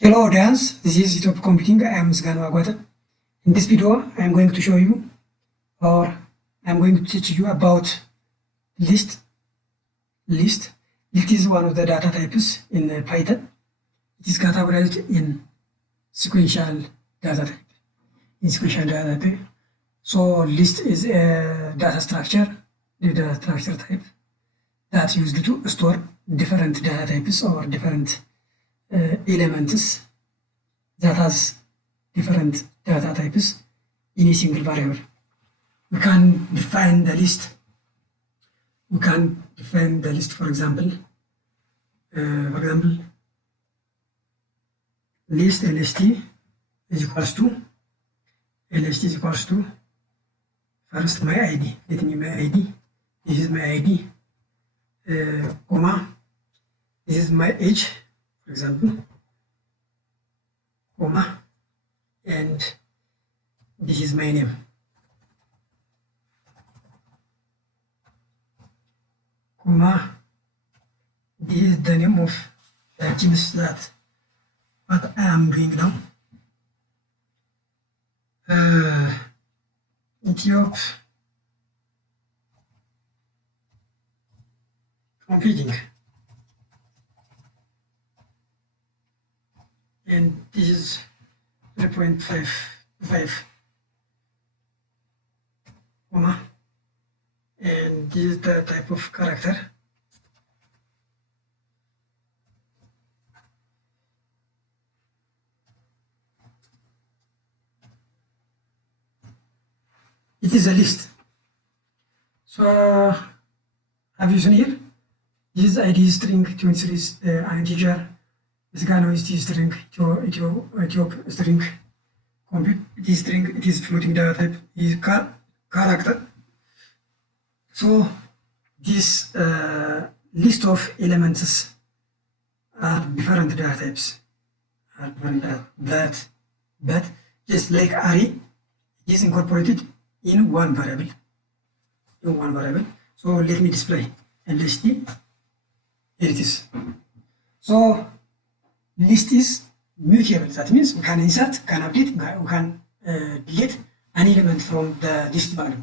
Hello audience, this is YouTube Computing. I am Sgano Agwata. In this video, I am going to show you or I am going to teach you about list. List is one of the data types in Python. It is categorized in sequential data type. So list is a data structure type that used to store different data types or different elements that has different data types in a single variable. We can define the list. For example, list lst is equals to first my id. Let me my id. This is my id, comma. This is my age, for example, comma, and this is my name, comma. This is the name of the gems that what I am doing now. Etiop computing, and this is 0.55, comma, and this is the type of character. It is a list. So have you seen here? This is ID string 23 is an integer. This guy is T string, Etiop string. Compute this string, it is floating data type, is character. So this list of elements are different data types. But just like array, it is incorporated in one variable. So let me display lst. Here it is. So list is mutable. That means we can insert, we can update, we can delete an element from the list value.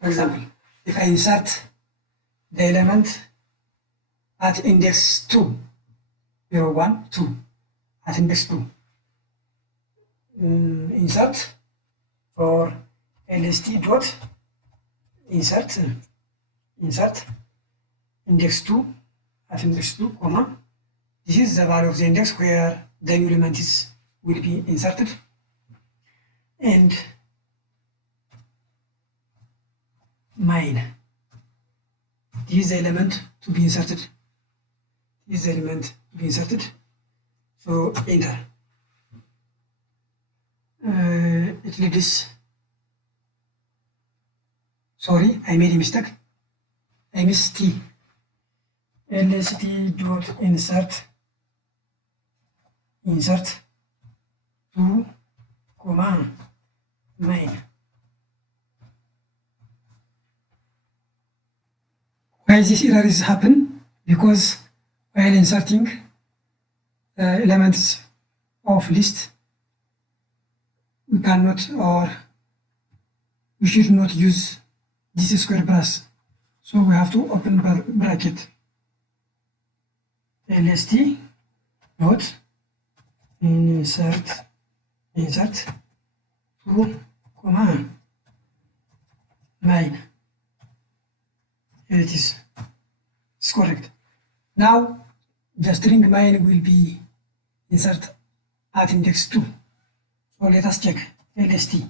For example, if I insert the element at index 2, 0, 1, 2, at index 2, insert for lst dot insert index 2 at index 2, comma. This is the value of the index where the new element will be inserted, and mine. This is the element to be inserted. So enter. It leads. Sorry, I made a mistake. I missed T. lst dot insert 2, comma, main. Why this error is happen? Because while inserting elements of list, we cannot or we should not use this square brace. So we have to open bracket lst dot insert 2, comma, main. Here it is. It's correct. Now the string main will be inserted at index 2. So let us check lst.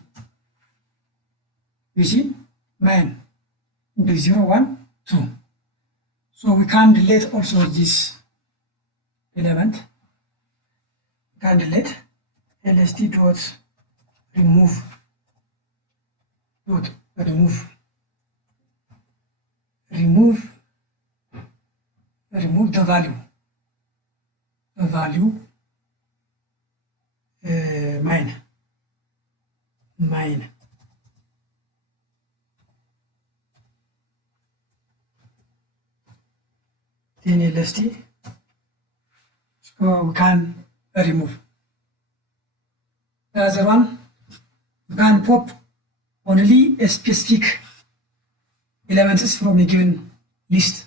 You see, main index 0, 1, 2. So we can delete also this element. We can delete lst dot remove the value mine. Then lst we can remove. The other one, we can pop only a specific elements from a given list.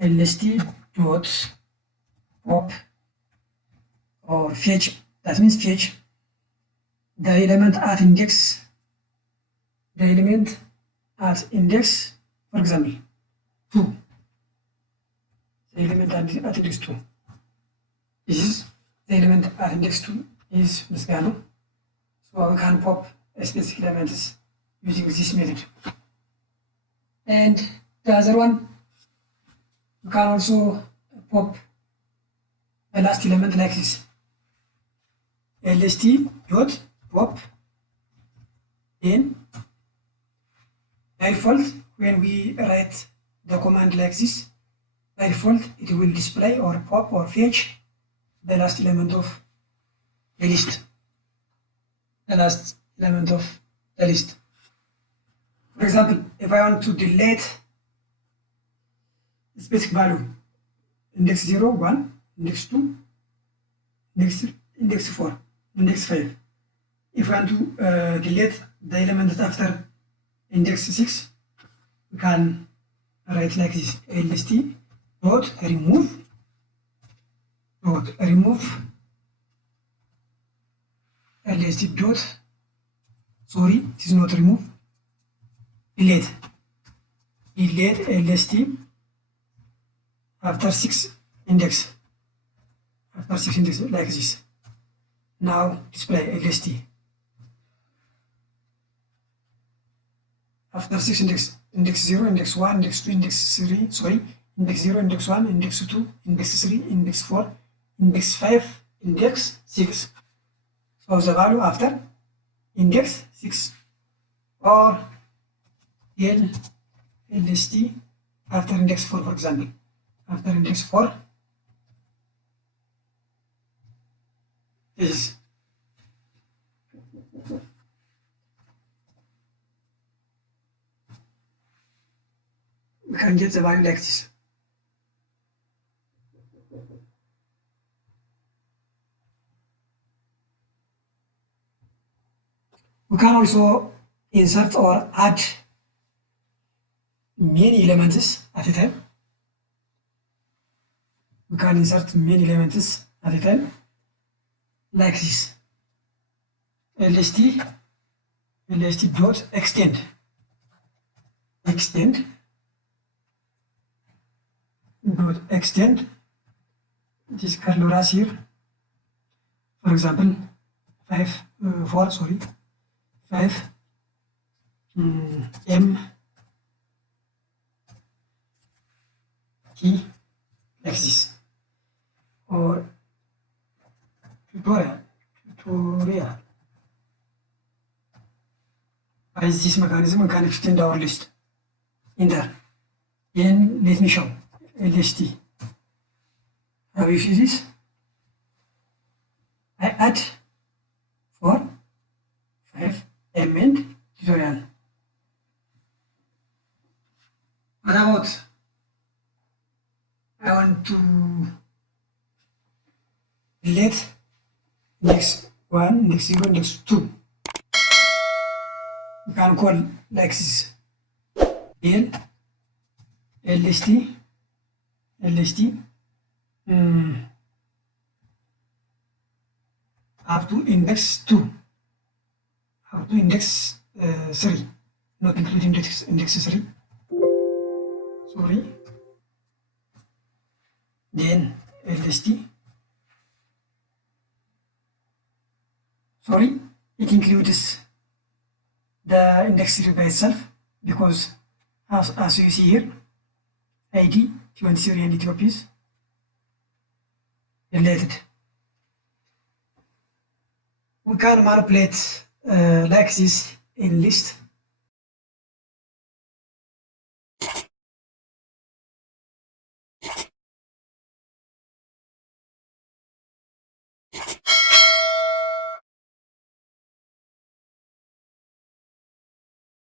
lst dot pop or fetch, that means fetch the element at index, for example 2, the element at index 2. This is the element at index 2 is Misgano. So we can pop a specific elements using this method. And the other one, we can also pop the last element like this. lst dot pop, then by default when we write the command like this, by default it will display or pop or fetch the last element of the list. For example, if I want to delete the specific value, index 0, 1, index 2, index 3, index 4, index 5. If I want to delete the element after index 6, we can write like this: lst dot remove lst dot, sorry, it is not remove, delete lst after 6 index, like this. Now display lst after 6 index 0, index 1, index 2, index 3, sorry, index 0, index 1, index 2, index 3, index 4, index 5, index 6. So the value after index 6, or lst after index 4, for example. After index 4, is we can get the value like this. We can also insert or add many elements at a time. We can insert many elements at a time like this. lst dot extend this curly here, for example 5 m t like this, or tutorial. By this mechanism we can extend our list in there. Then let me show lst. How you see this? I add 4, 5 m and tutorial. What about I want to delete index 1, index 0, index 2. You can call like this: lst up to index 2, up to index 3, not including index 3. Sorry. Then lst. Sorry, it includes the index 3 by itself, because as you see here, ID 23 and Ethiopia is related. We can manipulate like this in list.